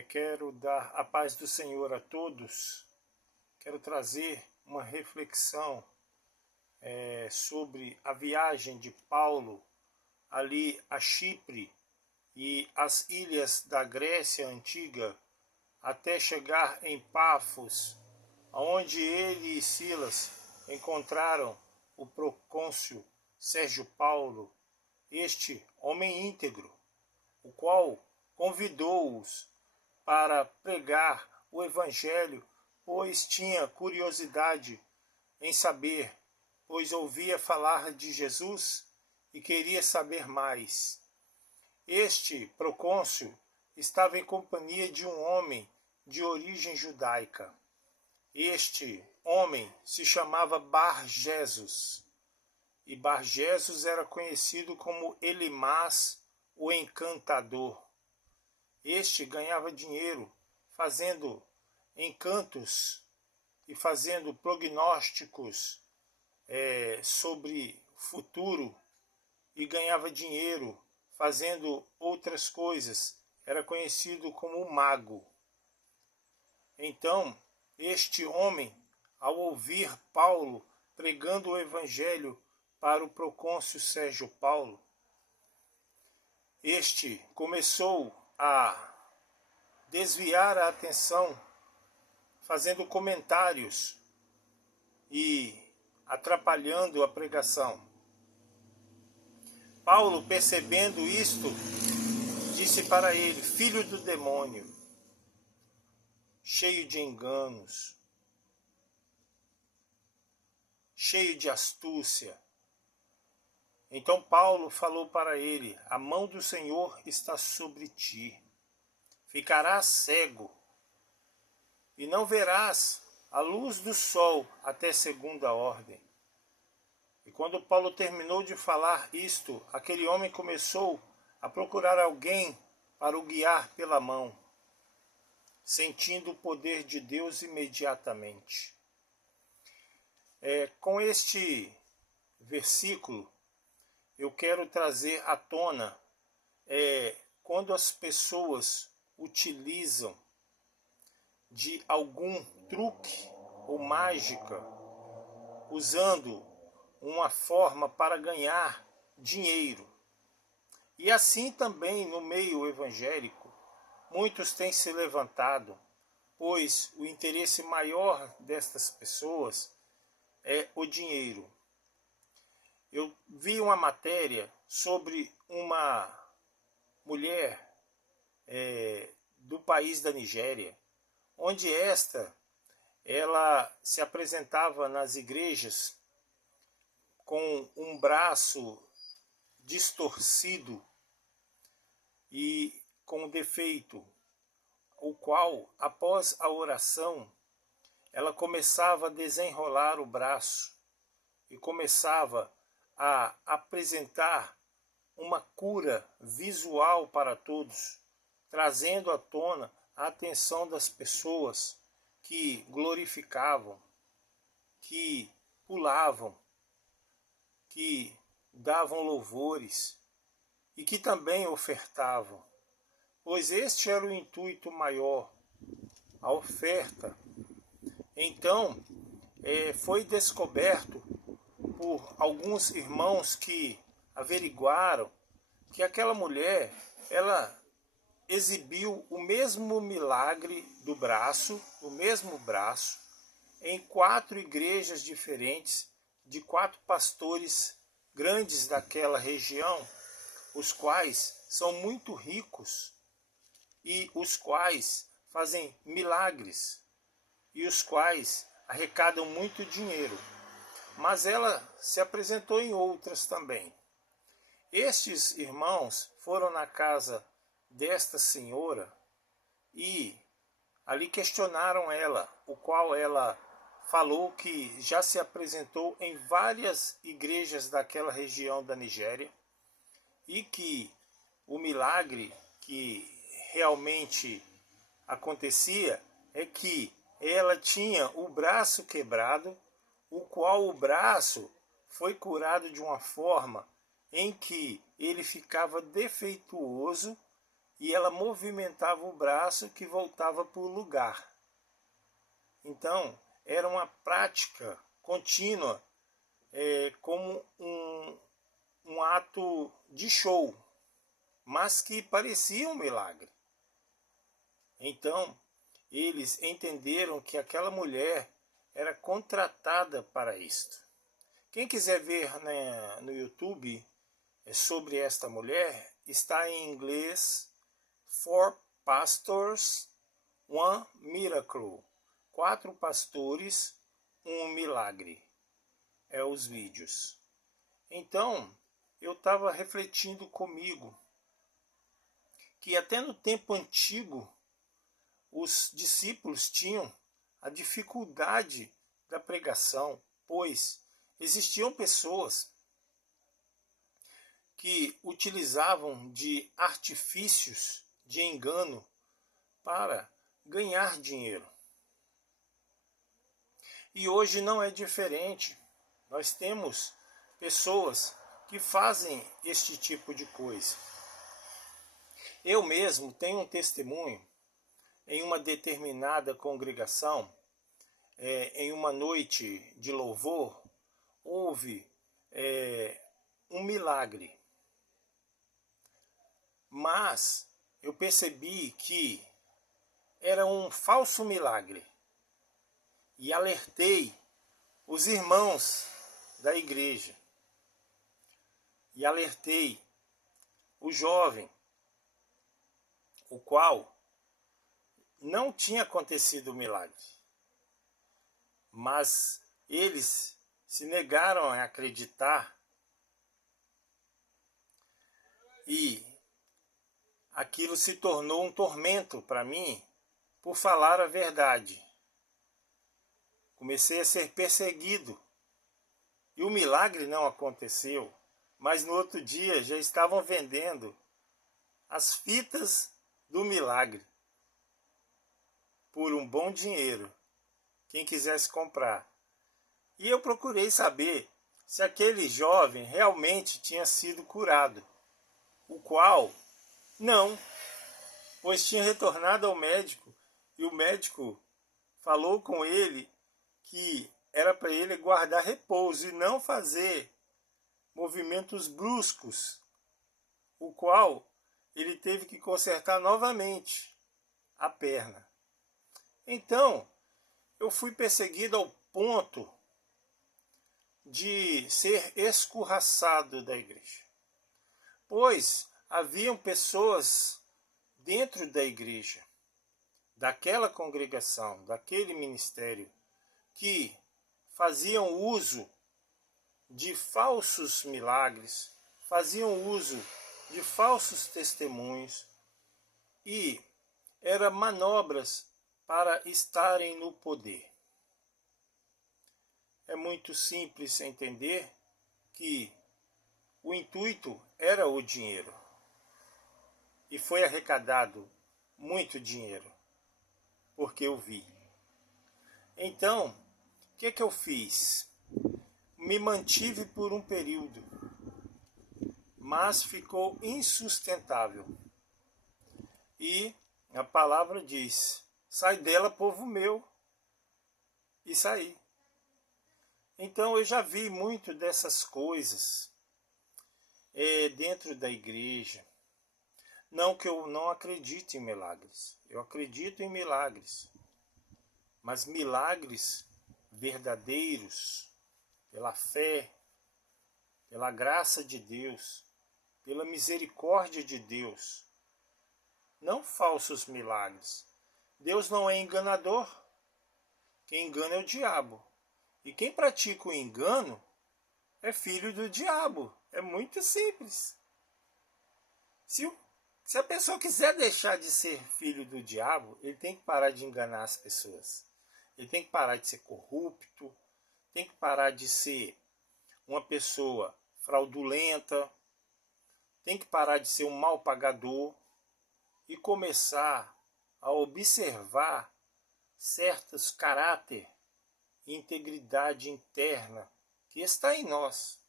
Quero dar a paz do Senhor a todos. Quero trazer uma reflexão sobre a viagem de Paulo ali a Chipre e as ilhas da Grécia Antiga, até chegar em Pafos, onde ele e Silas encontraram o procônsul Sérgio Paulo, este homem íntegro, o qual convidou-os para pregar o Evangelho, pois tinha curiosidade em saber, pois ouvia falar de Jesus e queria saber mais. Este procônsul estava em companhia de um homem de origem judaica. Este homem se chamava Bar-Jesus, e Bar-Jesus era conhecido como Elimas, o Encantador. Este ganhava dinheiro fazendo encantos e fazendo prognósticos sobre o futuro, e ganhava dinheiro fazendo outras coisas. Era conhecido como mago. Então, este homem, ao ouvir Paulo pregando o Evangelho para o procônsul Sérgio Paulo, este começou a desviar a atenção, fazendo comentários e atrapalhando a pregação. Paulo, percebendo isto, disse para ele: filho do demônio, cheio de enganos, cheio de astúcia. Então Paulo falou para ele: a mão do Senhor está sobre ti. Ficarás cego e não verás a luz do sol até segunda ordem. E quando Paulo terminou de falar isto, aquele homem começou a procurar alguém para o guiar pela mão, sentindo o poder de Deus imediatamente. Com este versículo, eu quero trazer à tona quando as pessoas utilizam de algum truque ou mágica, usando uma forma para ganhar dinheiro. E assim também no meio evangélico, muitos têm se levantado, pois o interesse maior destas pessoas é o dinheiro. Eu vi uma matéria sobre uma mulher do país da Nigéria, onde ela se apresentava nas igrejas com um braço distorcido e com defeito, o qual, após a oração, ela começava a desenrolar o braço e começava a apresentar uma cura visual para todos, trazendo à tona a atenção das pessoas que glorificavam, que pulavam, que davam louvores e que também ofertavam, pois este era o intuito maior, a oferta. Então, foi descoberto por alguns irmãos que averiguaram que aquela mulher, ela exibiu o mesmo milagre do braço, o mesmo braço, em 4 igrejas diferentes, de 4 pastores grandes daquela região, os quais são muito ricos e os quais fazem milagres e os quais arrecadam muito dinheiro. Mas ela se apresentou em outras também. Estes irmãos foram na casa desta senhora e ali questionaram ela, o qual ela falou que já se apresentou em várias igrejas daquela região da Nigéria e que o milagre que realmente acontecia é que ela tinha o braço quebrado, o qual o braço foi curado de uma forma em que ele ficava defeituoso e ela movimentava o braço que voltava para o lugar. Então, era uma prática contínua, como um ato de show, mas que parecia um milagre. Então, eles entenderam que aquela mulher era contratada para isto. Quem quiser ver, né, no YouTube sobre esta mulher, está em inglês Four Pastors, One Miracle. 4 pastores, um milagre. É os vídeos. Então, eu estava refletindo comigo que até no tempo antigo os discípulos tinham a dificuldade da pregação, pois existiam pessoas que utilizavam de artifícios de engano para ganhar dinheiro. E hoje não é diferente. Nós temos pessoas que fazem este tipo de coisa. Eu mesmo tenho um testemunho em uma determinada congregação, em uma noite de louvor, houve um milagre. Mas eu percebi que era um falso milagre. E alertei os irmãos da igreja. E alertei o jovem, o qual não tinha acontecido o milagre. Mas eles se negaram a acreditar e aquilo se tornou um tormento para mim por falar a verdade. Comecei a ser perseguido e o milagre não aconteceu, mas no outro dia já estavam vendendo as fitas do milagre por um bom dinheiro, quem quisesse comprar. E eu procurei saber se aquele jovem realmente tinha sido curado, o qual não, pois tinha retornado ao médico e o médico falou com ele que era para ele guardar repouso e não fazer movimentos bruscos, o qual ele teve que consertar novamente a perna. Então, eu fui perseguido ao ponto de ser escorraçado da igreja, pois haviam pessoas dentro da igreja, daquela congregação, daquele ministério, que faziam uso de falsos milagres, faziam uso de falsos testemunhos e eram manobras para estarem no poder. É muito simples entender que o intuito era o dinheiro e foi arrecadado muito dinheiro, porque eu vi. Então, o que eu fiz? Me mantive por um período, mas ficou insustentável. E a palavra diz: sai dela, povo meu, e saí. Então eu já vi muito dessas coisas dentro da igreja. Não que eu não acredite em milagres, eu acredito em milagres, mas milagres verdadeiros, pela fé, pela graça de Deus, pela misericórdia de Deus, não falsos milagres. Deus não é enganador, quem engana é o diabo. E quem pratica o engano é filho do diabo. É muito simples. Se a pessoa quiser deixar de ser filho do diabo, ele tem que parar de enganar as pessoas. Ele tem que parar de ser corrupto, tem que parar de ser uma pessoa fraudulenta, tem que parar de ser um mal pagador e começar a observar certos caráter e integridade interna que está em nós,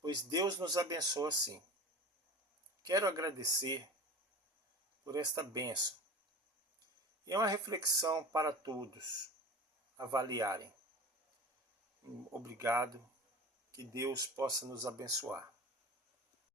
pois Deus nos abençoa assim. Quero agradecer por esta bênção. E é uma reflexão para todos avaliarem. Obrigado, que Deus possa nos abençoar.